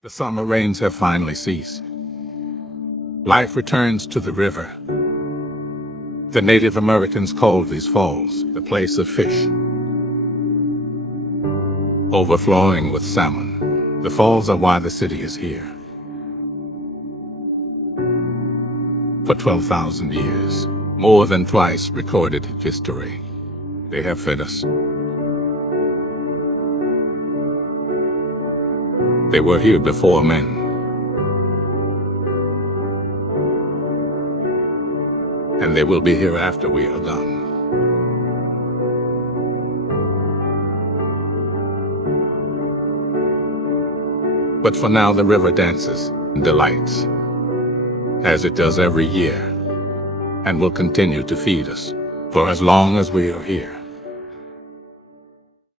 The summer rains have finally ceased. Life returns to the river. The Native Americans called these falls the place of fish. Overflowing with salmon, the falls are why the city is here. For 12,000 years, more than twice recorded history, they have fed us. They were here before men. And they will be here after we are done. But for now, the river dances and delights, as it does every year, and will continue to feed us for as long as we are here.